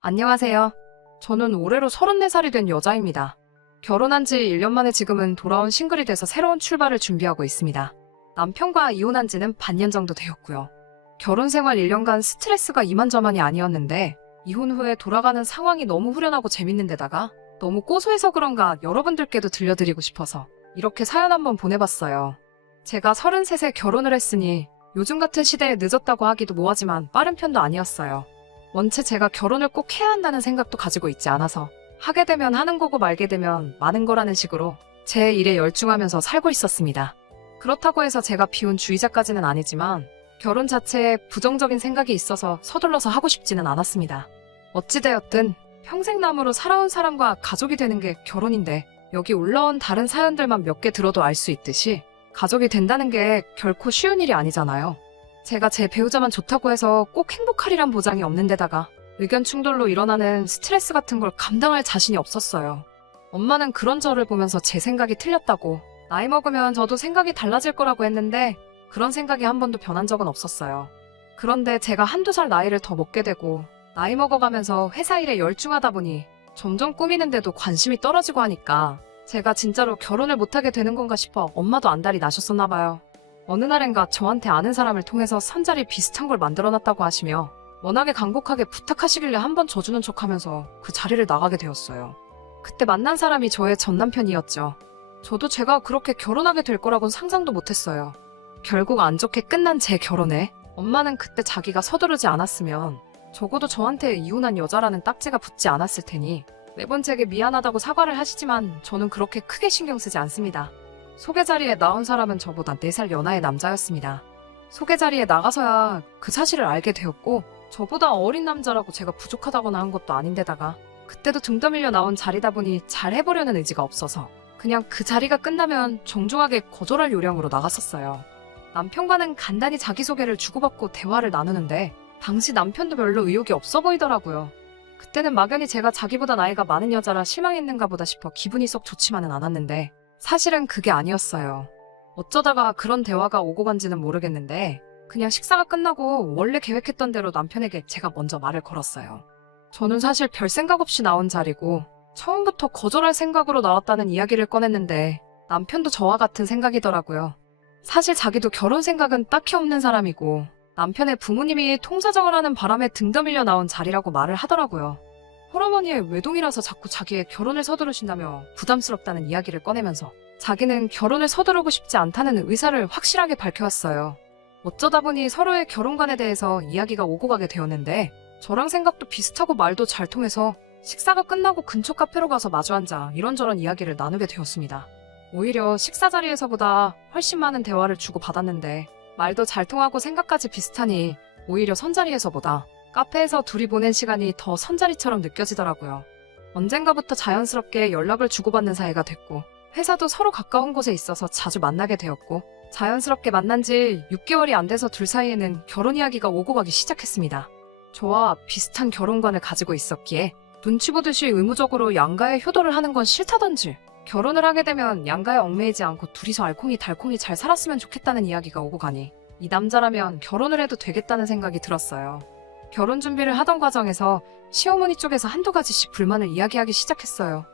안녕하세요. 저는 올해로 34살이 된 여자입니다. 결혼한 지 1년 만에 지금은 돌아온 싱글이 돼서 새로운 출발을 준비하고 있습니다. 남편과 이혼한 지는 반년 정도 되었고요. 결혼 생활 1년간 스트레스가 이만저만이 아니었는데 이혼 후에 돌아가는 상황이 너무 후련하고 재밌는 데다가 너무 고소해서 그런가 여러분들께도 들려드리고 싶어서 이렇게 사연 한번 보내봤어요. 제가 33세 결혼을 했으니 요즘 같은 시대에 늦었다고 하기도 뭐하지만 빠른 편도 아니었어요. 원체 제가 결혼을 꼭 해야 한다는 생각도 가지고 있지 않아서 하게 되면 하는 거고 말게 되면 마는 거라는 식으로 제 일에 열중하면서 살고 있었습니다. 그렇다고 해서 제가 비혼주의자까지는 아니지만 결혼 자체에 부정적인 생각이 있어서 서둘러서 하고 싶지는 않았습니다. 어찌되었든 평생 남으로 살아온 사람과 가족이 되는 게 결혼인데 여기 올라온 다른 사연들만 몇 개 들어도 알 수 있듯이 가족이 된다는 게 결코 쉬운 일이 아니잖아요. 제가 제 배우자만 좋다고 해서 꼭 행복하리란 보장이 없는 데다가 의견 충돌로 일어나는 스트레스 같은 걸 감당할 자신이 없었어요. 엄마는 그런 저를 보면서 제 생각이 틀렸다고 나이 먹으면 저도 생각이 달라질 거라고 했는데 그런 생각이 한 번도 변한 적은 없었어요. 그런데 제가 한두 살 나이를 더 먹게 되고 나이 먹어가면서 회사 일에 열중하다 보니 점점 꾸미는데도 관심이 떨어지고 하니까 제가 진짜로 결혼을 못하게 되는 건가 싶어 엄마도 안달이 나셨었나 봐요. 어느 날엔가 저한테 아는 사람을 통해서 선자리 비슷한 걸 만들어놨다고 하시며 워낙에 간곡하게 부탁하시길래 한번 져주는 척하면서 그 자리를 나가게 되었어요. 그때 만난 사람이 저의 전남편이었죠. 저도 제가 그렇게 결혼하게 될 거라고는 상상도 못했어요. 결국 안 좋게 끝난 제 결혼에 엄마는 그때 자기가 서두르지 않았으면 적어도 저한테 이혼한 여자라는 딱지가 붙지 않았을 테니 매번 제게 미안하다고 사과를 하시지만 저는 그렇게 크게 신경 쓰지 않습니다. 소개 자리에 나온 사람은 저보다 4살 연하의 남자였습니다. 소개 자리에 나가서야 그 사실을 알게 되었고 저보다 어린 남자라고 제가 부족하다거나 한 것도 아닌데다가 그때도 등 떠밀려 나온 자리다 보니 잘 해보려는 의지가 없어서 그냥 그 자리가 끝나면 정중하게 거절할 요량으로 나갔었어요. 남편과는 간단히 자기소개를 주고받고 대화를 나누는데 당시 남편도 별로 의욕이 없어 보이더라고요. 그때는 막연히 제가 자기보다 나이가 많은 여자라 실망했는가 보다 싶어 기분이 썩 좋지만은 않았는데 사실은 그게 아니었어요. 어쩌다가 그런 대화가 오고 간지는 모르겠는데 그냥 식사가 끝나고 원래 계획했던 대로 남편에게 제가 먼저 말을 걸었어요. 저는 사실 별 생각 없이 나온 자리고 처음부터 거절할 생각으로 나왔다는 이야기를 꺼냈는데 남편도 저와 같은 생각이더라고요. 사실 자기도 결혼 생각은 딱히 없는 사람이고 남편의 부모님이 통사정을 하는 바람에 등 떠밀려 나온 자리라고 말을 하더라고요. 홀어머니의 외동이라서 자꾸 자기의 결혼을 서두르신다며 부담스럽다는 이야기를 꺼내면서 자기는 결혼을 서두르고 싶지 않다는 의사를 확실하게 밝혀왔어요. 어쩌다 보니 서로의 결혼관에 대해서 이야기가 오고 가게 되었는데 저랑 생각도 비슷하고 말도 잘 통해서 식사가 끝나고 근처 카페로 가서 마주 앉아 이런저런 이야기를 나누게 되었습니다. 오히려 식사 자리에서보다 훨씬 많은 대화를 주고받았는데 말도 잘 통하고 생각까지 비슷하니 오히려 선자리에서보다 카페에서 둘이 보낸 시간이 더 선자리처럼 느껴지더라고요. 언젠가부터 자연스럽게 연락을 주고받는 사이가 됐고 회사도 서로 가까운 곳에 있어서 자주 만나게 되었고 자연스럽게 만난 지 6개월이 안 돼서 둘 사이에는 결혼 이야기가 오고 가기 시작했습니다. 저와 비슷한 결혼관을 가지고 있었기에 눈치 보듯이 의무적으로 양가에 효도를 하는 건 싫다던지 결혼을 하게 되면 양가에 얽매이지 않고 둘이서 알콩달콩이 잘 살았으면 좋겠다는 이야기가 오고 가니 이 남자라면 결혼을 해도 되겠다는 생각이 들었어요. 결혼 준비를 하던 과정에서 시어머니 쪽에서 한두 가지씩 불만을 이야기하기 시작했어요.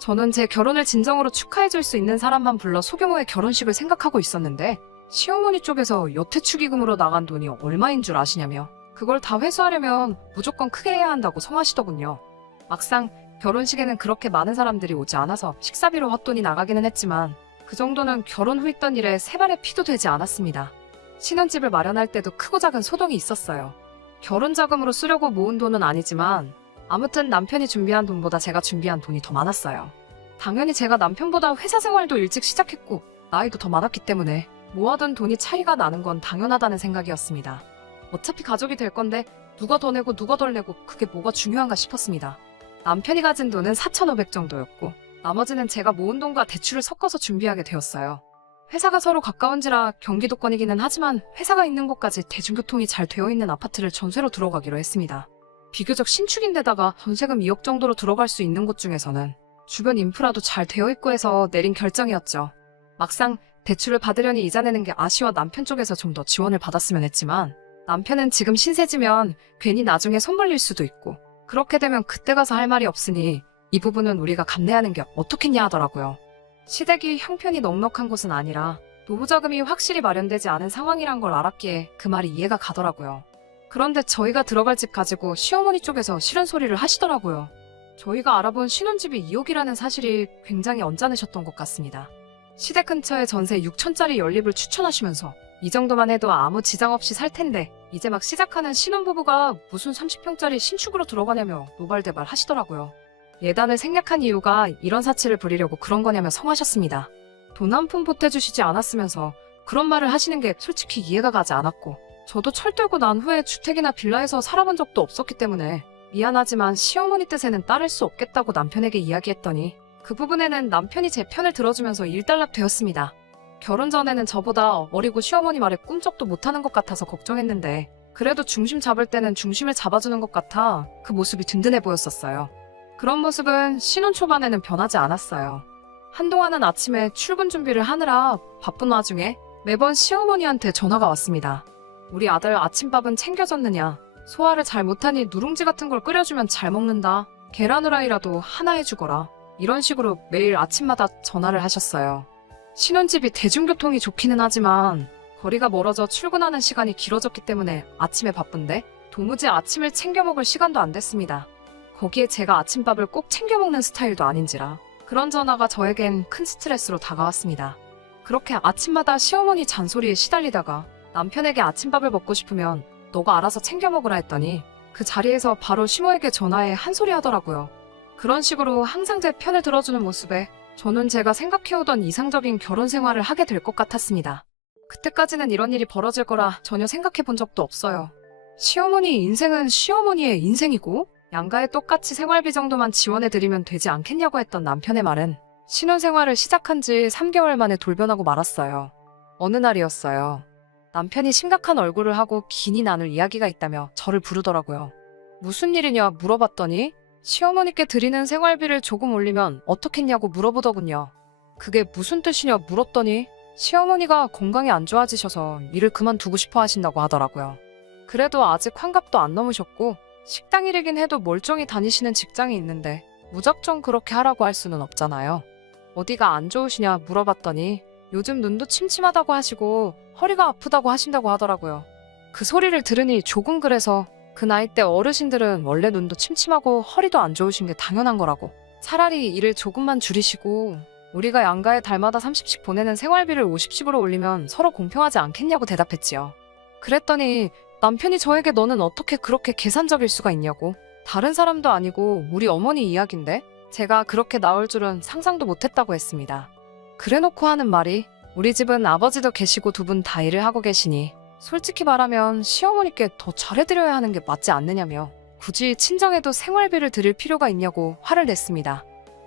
저는 제 결혼을 진정으로 축하해줄 수 있는 사람만 불러 소규모의 결혼식을 생각하고 있었는데 시어머니 쪽에서 여태 축의금으로 나간 돈이 얼마인 줄 아시냐며 그걸 다 회수하려면 무조건 크게 해야 한다고 성하시더군요. 막상 결혼식에는 그렇게 많은 사람들이 오지 않아서 식사비로 헛돈이 나가기는 했지만 그 정도는 결혼 후 있던 일에 세 발의 피도 되지 않았습니다. 신혼집을 마련할 때도 크고 작은 소동이 있었어요. 결혼 자금으로 쓰려고 모은 돈은 아니지만 아무튼 남편이 준비한 돈보다 제가 준비한 돈이 더 많았어요. 당연히 제가 남편보다 회사 생활도 일찍 시작했고 나이도 더 많았기 때문에 모아둔 돈이 차이가 나는 건 당연하다는 생각이었습니다. 어차피 가족이 될 건데 누가 더 내고 누가 덜 내고 그게 뭐가 중요한가 싶었습니다. 남편이 가진 돈은 4,500 정도였고 나머지는 제가 모은 돈과 대출을 섞어서 준비하게 되었어요. 회사가 서로 가까운지라 경기도권이기는 하지만 회사가 있는 곳까지 대중교통이 잘 되어 있는 아파트를 전세로 들어가기로 했습니다. 비교적 신축인데다가 전세금 2억 정도로 들어갈 수 있는 곳 중에서는 주변 인프라도 잘 되어 있고 해서 내린 결정이었죠. 막상 대출을 받으려니 이자 내는 게 아쉬워 남편 쪽에서 좀 더 지원을 받았으면 했지만 남편은 지금 신세 지면 괜히 나중에 손 벌릴 수도 있고 그렇게 되면 그때 가서 할 말이 없으니 이 부분은 우리가 감내하는 게 어떻겠냐 하더라고요. 시댁이 형편이 넉넉한 곳은 아니라 노후자금이 확실히 마련되지 않은 상황이란 걸 알았기에 그 말이 이해가 가더라고요. 그런데 저희가 들어갈 집 가지고 시어머니 쪽에서 싫은 소리를 하시더라고요. 저희가 알아본 신혼집이 2억이라는 사실이 굉장히 언짢으셨던 것 같습니다. 시댁 근처에 전세 6천짜리 연립을 추천하시면서 이 정도만 해도 아무 지장 없이 살 텐데 이제 막 시작하는 신혼부부가 무슨 30평짜리 신축으로 들어가냐며 노발대발 하시더라고요. 예단을 생략한 이유가 이런 사치를 부리려고 그런 거냐며 성하셨습니다. 돈 한 푼 보태주시지 않았으면서 그런 말을 하시는 게 솔직히 이해가 가지 않았고 저도 철들고 난 후에 주택이나 빌라에서 살아본 적도 없었기 때문에 미안하지만 시어머니 뜻에는 따를 수 없겠다고 남편에게 이야기했더니 그 부분에는 남편이 제 편을 들어주면서 일단락되었습니다. 결혼 전에는 저보다 어리고 시어머니 말에 꿈쩍도 못하는 것 같아서 걱정했는데 그래도 중심 잡을 때는 중심을 잡아주는 것 같아 그 모습이 든든해 보였었어요. 그런 모습은 신혼 초반에는 변하지 않았어요. 한동안은 아침에 출근 준비를 하느라 바쁜 와중에 매번 시어머니한테 전화가 왔습니다. 우리 아들 아침밥은 챙겨줬느냐? 소화를 잘 못하니 누룽지 같은 걸 끓여주면 잘 먹는다. 계란 후라이라도 하나 해주거라. 이런 식으로 매일 아침마다 전화를 하셨어요. 신혼집이 대중교통이 좋기는 하지만 거리가 멀어져 출근하는 시간이 길어졌기 때문에 아침에 바쁜데 도무지 아침을 챙겨 먹을 시간도 안 됐습니다. 거기에 제가 아침밥을 꼭 챙겨 먹는 스타일도 아닌지라 그런 전화가 저에겐 큰 스트레스로 다가왔습니다. 그렇게 아침마다 시어머니 잔소리에 시달리다가 남편에게 아침밥을 먹고 싶으면 너가 알아서 챙겨 먹으라 했더니 그 자리에서 바로 시모에게 전화해 한 소리 하더라고요. 그런 식으로 항상 제 편을 들어주는 모습에 저는 제가 생각해오던 이상적인 결혼 생활을 하게 될 것 같았습니다. 그때까지는 이런 일이 벌어질 거라 전혀 생각해 본 적도 없어요. 시어머니 인생은 시어머니의 인생이고 양가에 똑같이 생활비 정도만 지원해드리면 되지 않겠냐고 했던 남편의 말은 신혼생활을 시작한 지 3개월 만에 돌변하고 말았어요. 어느 날이었어요. 남편이 심각한 얼굴을 하고 긴히 나눌 이야기가 있다며 저를 부르더라고요. 무슨 일이냐 물어봤더니 시어머니께 드리는 생활비를 조금 올리면 어떻겠냐고 물어보더군요. 그게 무슨 뜻이냐 물었더니 시어머니가 건강이 안 좋아지셔서 일을 그만두고 싶어 하신다고 하더라고요. 그래도 아직 환갑도 안 넘으셨고 식당 일이긴 해도 멀쩡히 다니시는 직장이 있는데 무작정 그렇게 하라고 할 수는 없잖아요. 어디가 안 좋으시냐 물어봤더니 요즘 눈도 침침하다고 하시고 허리가 아프다고 하신다고 하더라고요. 그 소리를 들으니 조금 그래서 그 나이 때 어르신들은 원래 눈도 침침하고 허리도 안 좋으신 게 당연한 거라고 차라리 일을 조금만 줄이시고 우리가 양가에 달마다 30씩 보내는 생활비를 50씩으로 올리면 서로 공평하지 않겠냐고 대답했지요. 그랬더니 남편이 저에게 너는 어떻게 그렇게 계산적일 수가 있냐고 다른 사람도 아니고 우리 어머니 이야기인데 제가 그렇게 나올 줄은 상상도 못했다고 했습니다. 그래놓고 하는 말이 우리 집은 아버지도 계시고 두 분 다 일을 하고 계시니 솔직히 말하면 시어머니께 더 잘해드려야 하는 게 맞지 않느냐며 굳이 친정에도 생활비를 드릴 필요가 있냐고 화를 냈습니다.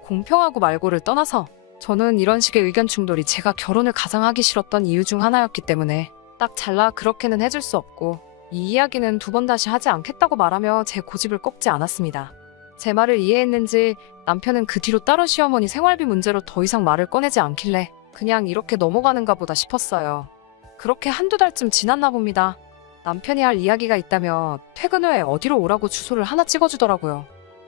공평하고 말고를 떠나서 저는 이런 식의 의견 충돌이 제가 결혼을 가장 하기 싫었던 이유 중 하나였기 때문에 딱 잘라 그렇게는 해줄 수 없고 이 이야기는 두 번 다시 하지 않겠다고 말하며 제 고집을 꺾지 않았습니다. 제 말을 이해했는지 남편은 그 뒤로 따로 시어머니 생활비 문제로 더 이상 말을 꺼내지 않길래 그냥 이렇게 넘어가는가 보다 싶었어요. 그렇게 한두 달쯤 지났나 봅니다. 남편이 할 이야기가 있다며 퇴근 후에 어디로 오라고 주소를 하나 찍어주더라고요.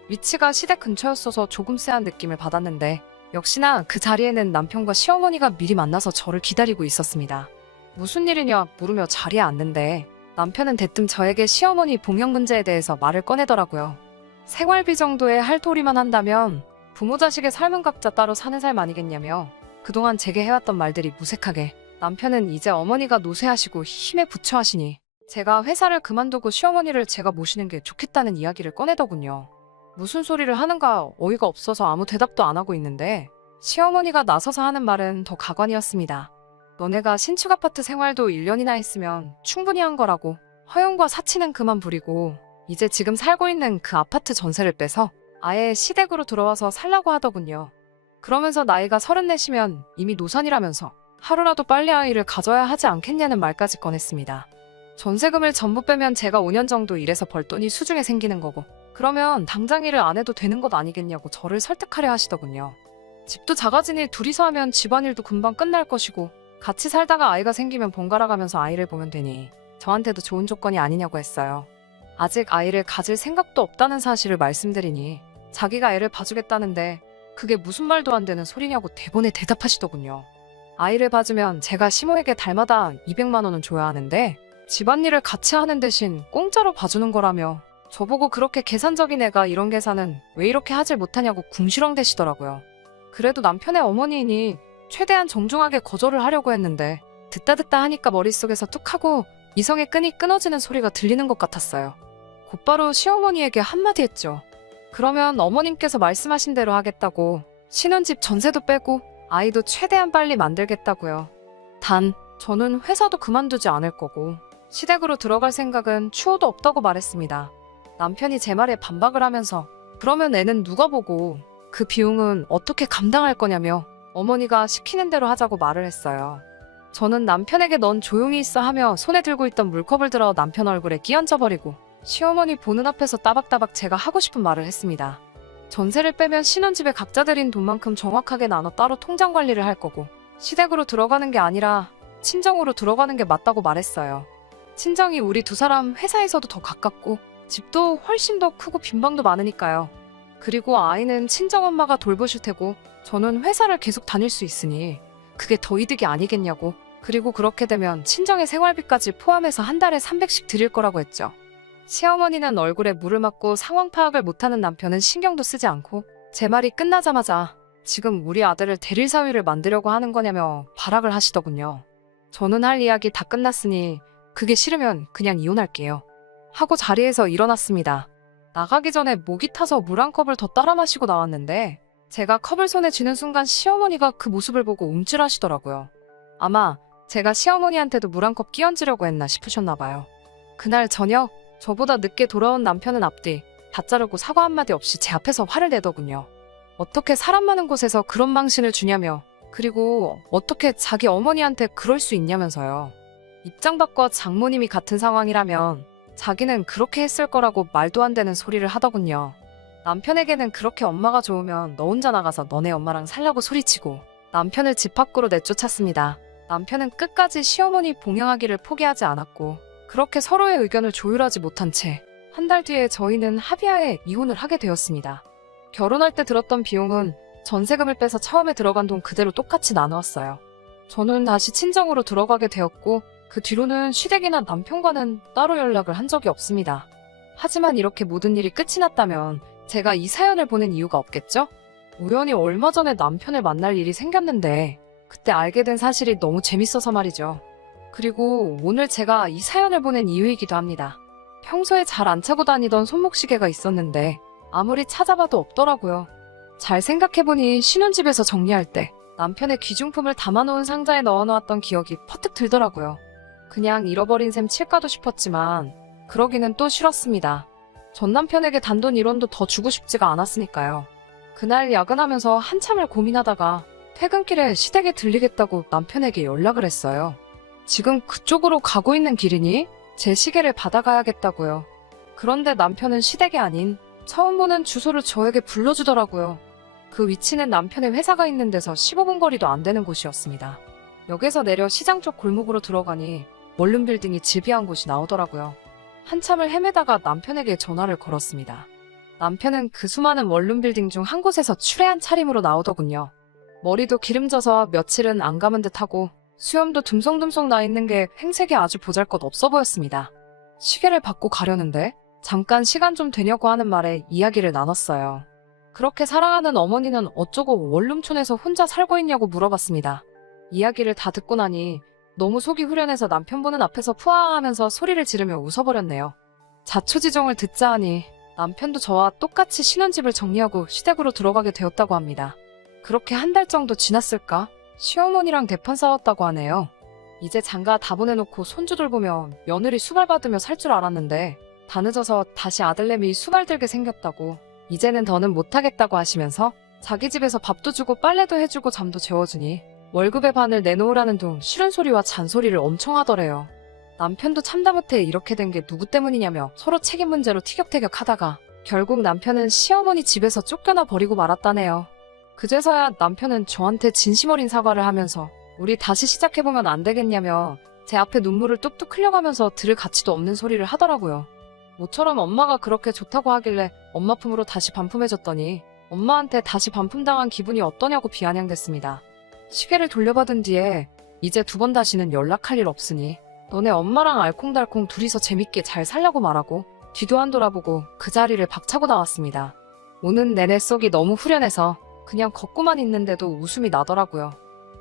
위치가 시댁 근처였어서 조금 쎄한 느낌을 받았는데 역시나 그 자리에는 남편과 시어머니가 미리 만나서 저를 기다리고 있었습니다. 무슨 일이냐 물으며 자리에 앉는데 남편은 대뜸 저에게 시어머니 봉양 문제에 대해서 말을 꺼내더라고요. 생활비 정도의 할도리만 한다면 부모 자식의 삶은 각자 따로 사는 삶 아니겠냐며 그동안 제게 해왔던 말들이 무색하게 남편은 이제 어머니가 노쇠하시고 힘에 부처하시니 제가 회사를 그만두고 시어머니를 제가 모시는 게 좋겠다는 이야기를 꺼내더군요. 무슨 소리를 하는가 어이가 없어서 아무 대답도 안 하고 있는데 시어머니가 나서서 하는 말은 더 가관이었습니다. 너네가 신축 아파트 생활도 1년이나 했으면 충분히 한 거라고 허용과 사치는 그만 부리고 이제 지금 살고 있는 그 아파트 전세를 빼서 아예 시댁으로 들어와서 살라고 하더군요. 그러면서 나이가 34시면 이미 노산이라면서 하루라도 빨리 아이를 가져야 하지 않겠냐는 말까지 꺼냈습니다. 전세금을 전부 빼면 제가 5년 정도 일해서 벌 돈이 수중에 생기는 거고 그러면 당장 일을 안 해도 되는 것 아니겠냐고 저를 설득하려 하시더군요. 집도 작아지니 둘이서 하면 집안일도 금방 끝날 것이고 같이 살다가 아이가 생기면 번갈아 가면서 아이를 보면 되니 저한테도 좋은 조건이 아니냐고 했어요. 아직 아이를 가질 생각도 없다는 사실을 말씀드리니 자기가 애를 봐주겠다는데 그게 무슨 말도 안 되는 소리냐고 대본에 대답하시더군요. 아이를 봐주면 제가 시모에게 달마다 200만 원은 줘야 하는데 집안일을 같이 하는 대신 공짜로 봐주는 거라며 저보고 그렇게 계산적인 애가 이런 계산은 왜 이렇게 하질 못하냐고 궁시렁대시더라고요. 그래도 남편의 어머니이니 최대한 정중하게 거절을 하려고 했는데 듣다 하니까 머릿속에서 뚝 하고 이성의 끈이 끊어지는 소리가 들리는 것 같았어요. 곧바로 시어머니에게 한마디 했죠. 그러면 어머님께서 말씀하신 대로 하겠다고 신혼집 전세도 빼고 아이도 최대한 빨리 만들겠다고요. 단 저는 회사도 그만두지 않을 거고 시댁으로 들어갈 생각은 추호도 없다고 말했습니다. 남편이 제 말에 반박을 하면서 그러면 애는 누가 보고 그 비용은 어떻게 감당할 거냐며 어머니가 시키는 대로 하자고 말을 했어요. 저는 남편에게 넌 조용히 있어 하며 손에 들고 있던 물컵을 들어 남편 얼굴에 끼얹어버리고 시어머니 보는 앞에서 따박따박 제가 하고 싶은 말을 했습니다. 전세를 빼면 신혼집에 각자 들인 돈만큼 정확하게 나눠 따로 통장 관리를 할 거고 시댁으로 들어가는 게 아니라 친정으로 들어가는 게 맞다고 말했어요. 친정이 우리 두 사람 회사에서도 더 가깝고 집도 훨씬 더 크고 빈방도 많으니까요. 그리고 아이는 친정엄마가 돌보실 테고 저는 회사를 계속 다닐 수 있으니 그게 더 이득이 아니겠냐고. 그리고 그렇게 되면 친정의 생활비까지 포함해서 한 달에 300씩 드릴 거라고 했죠. 시어머니는 얼굴에 물을 맞고 상황 파악을 못하는 남편은 신경도 쓰지 않고 제 말이 끝나자마자 지금 우리 아들을 대릴 사위를 만들려고 하는 거냐며 발악을 하시더군요. 저는 할 이야기 다 끝났으니 그게 싫으면 그냥 이혼할게요 하고 자리에서 일어났습니다. 나가기 전에 목이 타서 물 한 컵을 더 따라 마시고 나왔는데 제가 컵을 손에 쥐는 순간 시어머니가 그 모습을 보고 움찔하시더라고요. 아마 제가 시어머니한테도 물 한 컵 끼얹으려고 했나 싶으셨나 봐요. 그날 저녁 저보다 늦게 돌아온 남편은 앞뒤 다 자르고 사과 한마디 없이 제 앞에서 화를 내더군요. 어떻게 사람 많은 곳에서 그런 망신을 주냐며 그리고 어떻게 자기 어머니한테 그럴 수 있냐면서요. 입장 바꿔 장모님이 같은 상황이라면 자기는 그렇게 했을 거라고 말도 안 되는 소리를 하더군요. 남편에게는 그렇게 엄마가 좋으면 너 혼자 나가서 너네 엄마랑 살라고 소리치고 남편을 집 밖으로 내쫓았습니다. 남편은 끝까지 시어머니 봉양하기를 포기하지 않았고 그렇게 서로의 의견을 조율하지 못한 채 한 달 뒤에 저희는 합의하에 이혼을 하게 되었습니다. 결혼할 때 들었던 비용은 전세금을 빼서 처음에 들어간 돈 그대로 똑같이 나누었어요. 저는 다시 친정으로 들어가게 되었고 그 뒤로는 시댁이나 남편과는 따로 연락을 한 적이 없습니다. 하지만 이렇게 모든 일이 끝이 났다면 제가 이 사연을 보낸 이유가 없겠죠? 우연히 얼마 전에 남편을 만날 일이 생겼는데 그때 알게 된 사실이 너무 재밌어서 말이죠. 그리고 오늘 제가 이 사연을 보낸 이유이기도 합니다. 평소에 잘 안 차고 다니던 손목시계가 있었는데 아무리 찾아봐도 없더라고요. 잘 생각해보니 신혼집에서 정리할 때 남편의 귀중품을 담아놓은 상자에 넣어놓았던 기억이 퍼뜩 들더라고요. 그냥 잃어버린 셈 칠까도 싶었지만 그러기는 또 싫었습니다. 전 남편에게 단돈 1원도 더 주고 싶지가 않았으니까요. 그날 야근하면서 한참을 고민하다가 퇴근길에 시댁에 들리겠다고 남편에게 연락을 했어요. 지금 그쪽으로 가고 있는 길이니 제 시계를 받아가야겠다고요. 그런데 남편은 시댁이 아닌 처음 보는 주소를 저에게 불러주더라고요. 그 위치는 남편의 회사가 있는 데서 15분 거리도 안 되는 곳이었습니다. 역에서 내려 시장 쪽 골목으로 들어가니 원룸 빌딩이 질비한 곳이 나오더라고요. 한참을 헤매다가 남편에게 전화를 걸었습니다. 남편은 그 수많은 원룸 빌딩 중 한 곳에서 추레한 차림으로 나오더군요. 머리도 기름져서 며칠은 안 감은 듯하고 수염도 듬성듬성 나 있는 게 행색이 아주 보잘것없어 보였습니다. 시계를 받고 가려는데 잠깐 시간 좀 되냐고 하는 말에 이야기를 나눴어요. 그렇게 사랑하는 어머니는 어쩌고 원룸촌에서 혼자 살고 있냐고 물어봤습니다. 이야기를 다 듣고 나니 너무 속이 후련해서 남편 보는 앞에서 푸아하면서 소리를 지르며 웃어버렸네요. 자초지종을 듣자 하니 남편도 저와 똑같이 신혼집을 정리하고 시댁으로 들어가게 되었다고 합니다. 그렇게 한 달 정도 지났을까? 시어머니랑 대판 싸웠다고 하네요. 이제 장가 다 보내놓고 손주 돌보며 며느리 수발 받으며 살 줄 알았는데 다 늦어서 다시 아들내미 수발 들게 생겼다고 이제는 더는 못하겠다고 하시면서 자기 집에서 밥도 주고 빨래도 해주고 잠도 재워주니 월급의 반을 내놓으라는 둥 싫은 소리와 잔소리를 엄청 하더래요. 남편도 참다 못해 이렇게 된 게 누구 때문이냐며 서로 책임 문제로 티격태격 하다가 결국 남편은 시어머니 집에서 쫓겨나 버리고 말았다네요. 그제서야 남편은 저한테 진심 어린 사과를 하면서 우리 다시 시작해보면 안 되겠냐며 제 앞에 눈물을 뚝뚝 흘려가면서 들을 가치도 없는 소리를 하더라고요. 모처럼 엄마가 그렇게 좋다고 하길래 엄마 품으로 다시 반품해줬더니 엄마한테 다시 반품당한 기분이 어떠냐고 비아냥댔습니다. 시계를 돌려받은 뒤에 이제 2번 다시는 연락할 일 없으니 너네 엄마랑 알콩달콩 둘이서 재밌게 잘 살려고 말하고 뒤도 안 돌아보고 그 자리를 박차고 나왔습니다. 오는 내내 속이 너무 후련해서 그냥 걷고만 있는데도 웃음이 나더라고요.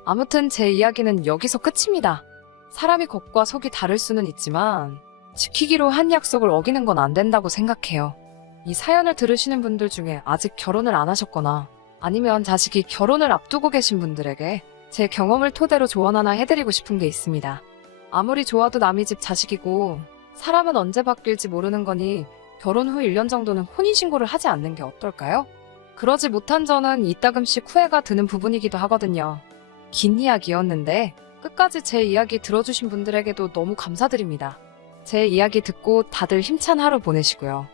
아무튼 제 이야기는 여기서 끝입니다. 사람이 겉과 속이 다를 수는 있지만 지키기로 한 약속을 어기는 건 안 된다고 생각해요. 이 사연을 들으시는 분들 중에 아직 결혼을 안 하셨거나 아니면 자식이 결혼을 앞두고 계신 분들에게 제 경험을 토대로 조언 하나 해드리고 싶은 게 있습니다. 아무리 좋아도 남의 집 자식이고 사람은 언제 바뀔지 모르는 거니 결혼 후 1년 정도는 혼인신고를 하지 않는 게 어떨까요? 그러지 못한 저는 이따금씩 후회가 드는 부분이기도 하거든요. 긴 이야기였는데 끝까지 제 이야기 들어주신 분들에게도 너무 감사드립니다. 제 이야기 듣고 다들 힘찬 하루 보내시고요.